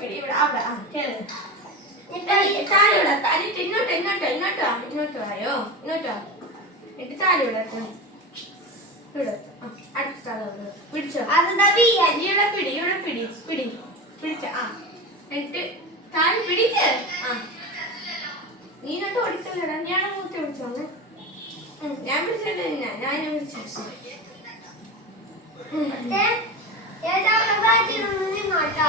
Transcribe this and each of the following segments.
പിടി ഇവിടെ അവിടെ ആ കേറ്. ഇവിടെ താഴെ. ഇങ്ങോട്ട് ഇങ്ങോട്ട് ഇങ്ങോട്ട് വാ ഇങ്ങോട്ട് വായോ ഇങ്ങോട്ട് വാ. എന്നിട്ട് താഴെ ഇവിടെ അടുത്ത ഇവിടെ. പിടിച്ചോ? നീ ഇവിടെ പിടി ഇവിടെ പിടി പിടി പിടിച്ച ആ. എന്നിട്ട് താഴെ പിടിച്ച് ആ. നീ എന്നിട്ട് ഓടിക്കല്ലടാ ഞാൻ മൂത്ത് പിടിച്ചോന്ന് ഞാൻ പിടിച്ചില്ല ഞാൻ ഞാൻ പിടിച്ചു അവിടെ പിടിച്ച ആ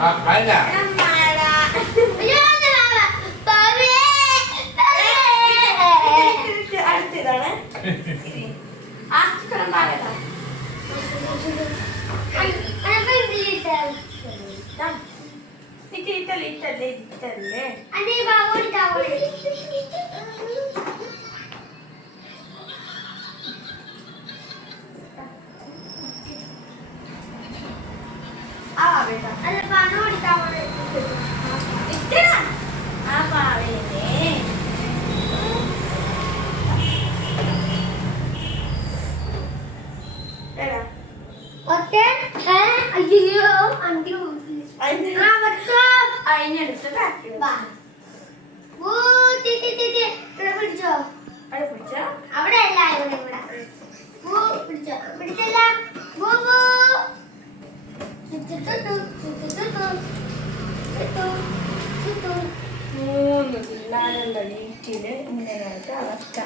അല്ല അമ്മാടാ. അടുത്തതാണ് ആ ചിത്രം പാകത്താ ഇറ്റല്ലേ ഇറ്റല്ലേ ഇറ്റല്ലേ ആ ബേട്ടാ ഇറ്റടാ ആ പാവയില്ലേ എടാ അയ്യോ അഞ്ചു അതിന് ആ പത്തോ അതിനടുത്ത് ബാക്കി ഓ തി തി തി തി ഇവിടെ പിടിച്ചോ അവിടെ പിടിച്ചാ അവിടെ അല്ല ഇവിടെ ഇവിടെ ഓ പിടിച്ചോ പിടിച്ചല്ല ഓ ഓ ചുറ്റു ചുറ്റു ചുറ്റു ചുറ്റു ചുറ്റു ചുറ്റു മൂന്ന് വീട്ടിൽ ഇങ്ങനെയായിട്ട് അവസ്ഥ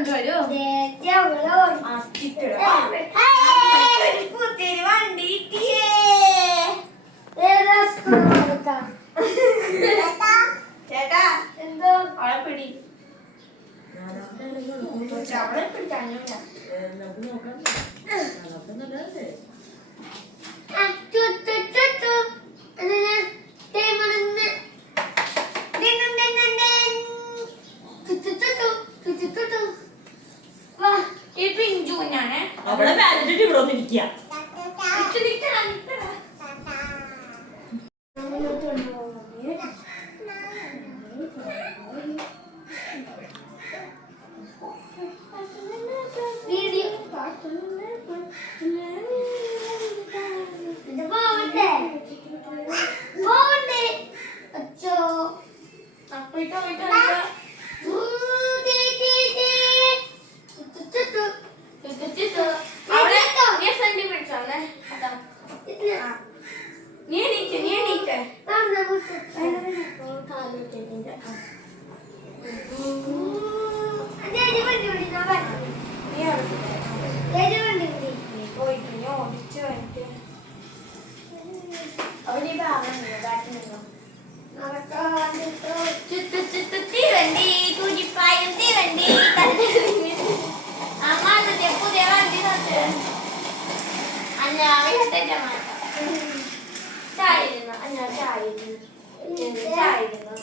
കൊണ്ടുവരൂ പുത്തിരി വണ്ടി കിട്ടിയേ ചേട്ടാ? എന്തോ? അവളെ പിടി. അവളെ പിടിച്ചാഞ്ഞൂല ചുറ്റു ചുറ്റു അതിന് തേമണന്ന് ദിനം ദിനം ദിനം ചുറ്റു ചുറ്റു ചുറ്റു ചുറ്റു വാ ഈ പിഞ്ചൂനാണ് അവിടെ വാലിഡിറ്റി ഇവിടെ വന്നിരിക്കുക ഇട്ട് നിൽക്കണം നിൽക്കണം വീഡിയോ ഇത് പോവട്ടെ പോവട്ടെ അച്ചോ പോയിട്ടോ പോയിട്ടോ പോയിട്ടോ ഊ, ദേ, ദേ, ദേ. ചുറ്റു ചുറ്റു ചുറ്റു ചുറ്റു അവിടെ നീ ഫ്രണ്ടിൽ പിടിച്ചോന്നെ അതാ ഇത് ആ. നീ എണീറ്റ് നീ എണീറ്റ് കാണുന്ന മുറ്റത്ത്. അതെ, ഇത് വണ്ടി വിളി, ഞാൻ വരാം. നീ അവിടെ ഏത് വണ്ടി വിളി? നീ പോയിട്ട് നീ ഓടിച്ചു വന്നിട്ട് ഈ ഭാഗം ബാക്കി നിന്നോ. നിൽക്കോ. ചുറ്റു ചുറ്റു തീവണ്ടി തുടിപ്പായും തീവണ്ടി അമ്മാന്റെ പുതിയ വണ്ടി തൊട്ട് അഞ്ഞ വിഹത്തെ മാറ്റം ചായ ഇരുന്നു അഞ്ഞ ചായ ഇരുന്നു. ചായ ഇരുന്നു.